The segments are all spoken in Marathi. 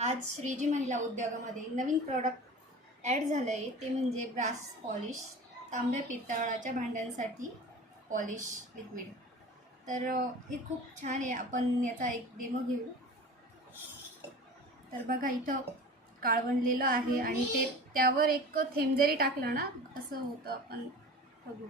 आज श्रीजी महिला उद्योगामध्ये नवीन प्रॉडक्ट ॲड झालं आहे, ते म्हणजे ब्रास पॉलिश, तांब्या पितळाच्या भांड्यांसाठी पॉलिश लिक्विड. तर हे खूप छान आहे. आपण याचा एक डेमो घेऊ. तर बघा, इथं काळवंडलेलं आहे आणि ते त्यावर एक थेंब जरी टाकला ना असं होतं. आपण बघू.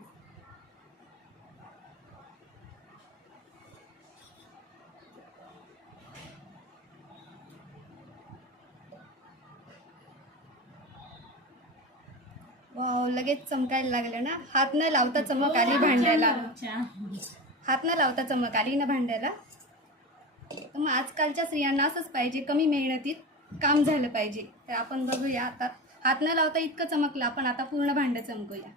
वाव, लगेच चमकायला लागलं ना. हात न लावता चमक आली भांड्याला. हात न लावता चमक आली ना भांड्याला. तर मग आजकालच्या स्त्रियांना असंच पाहिजे, कमी मेहनतीत काम झालं पाहिजे. तर आपण बघूया आता. हात न लावता इतकं चमकलं, आपण आता पूर्ण भांडं चमकूया.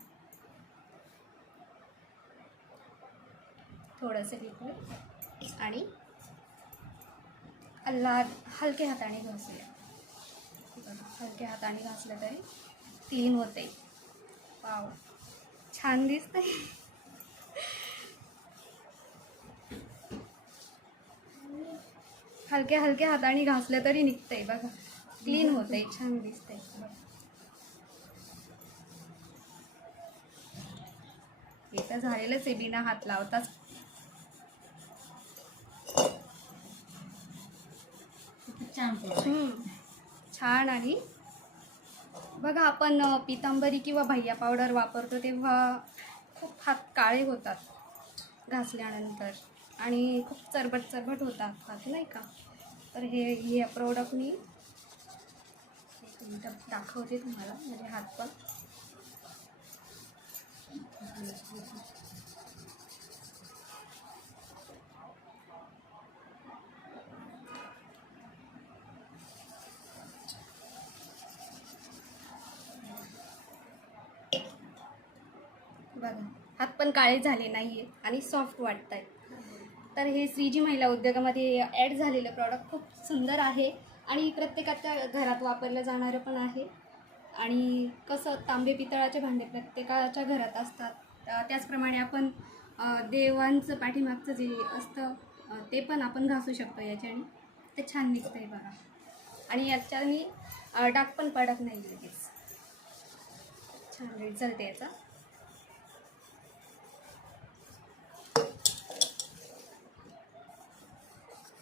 थोडंसं लिक्विड आणि हलक्या हाताने घासूया. हलक्या हाताने घासलं तरी क्लीन होते. वाव, छान दिसतंय. हलक्या हाताने घासलं तरी निघतंय बघा, क्लीन होतंय, छान दिसतंय. हे तर झालेलंच आहे बिना हात लावताच. छान. आणि बघा, आपण पितांबरी किंवा भैया पावडर वापरतो तेव्हा खूप हात काळे होतात घासल्यानंतर आणि खूप चरबट होतात हात, नाही का. तर हे प्रोडक्ट मी एक मिनिट दाखवते तुम्हाला. म्हणजे हात पण बघा, हात पण काळे झाले नाही आहेत आणि सॉफ्ट वाटत आहेत. तर हे श्रीजी महिला उद्योगामध्ये ॲड झालेलं प्रॉडक्ट खूप सुंदर आहे आणि प्रत्येकाच्या घरात वापरलं जाणारं पण आहे. आणि कसं, तांबे पितळाचे भांडे प्रत्येकाच्या घरात असतात. त्याचप्रमाणे आपण देवांचं पाठीमागचं जे असतं ते पण आपण घासू शकतो याच्याने. ते छान दिसतंय बघा. आणि याच्याने डाग पण पडत नाही लगेच. छान रिझल्ट याचा.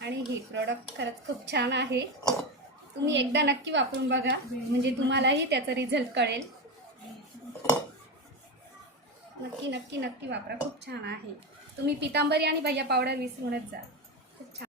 आणि हे प्रॉडक्ट खरंच खूप छान आहे. तुम्ही एकदा नक्की वापरून बघा, म्हणजे तुम्हालाही त्याचा रिझल्ट कळेल. नक्की वापरा, खूप छान आहे. तुम्ही पितांबरी आणि भैया पावडर विसरूनच जा.